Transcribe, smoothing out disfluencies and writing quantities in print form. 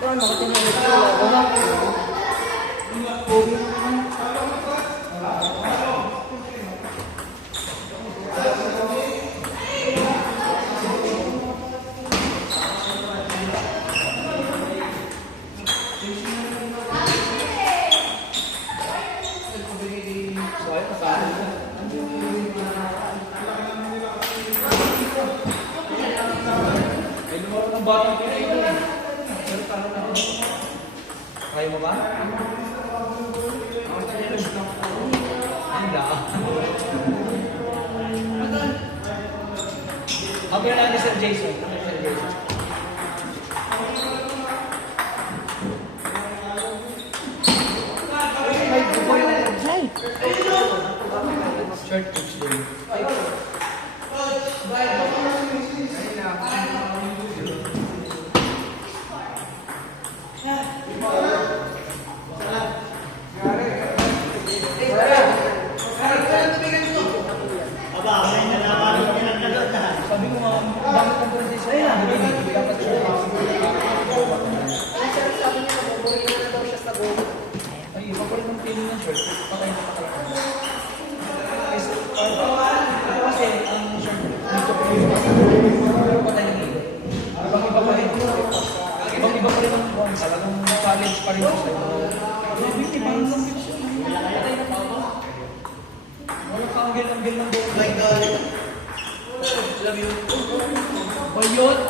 Paano ka tinulog ko? Wala ko. Pogi mo naman. Batang Pinoy ito eh. Kaya mo ba? Handa. Habang lang ni Sir Jason. Short pitch din. Sabi ko nga, bakit ang prinsesa yan? Dapat siya. Sabi niya, mabubuhay na daw siya sa goal. Ay, iba pa rin ang feeling ng shirt. Patay na patay. Kasi, ang shirt, dito pa rin. Pero patay na rin. Ibang-iba pa rin. Ibang-iba pa rin ang buwan. Talagang challenge pa rin siya. Hindi, parang lang din siya. Patay na pa. Walang kaanggil-anggil ng buwan. My God. Love you. Bayot!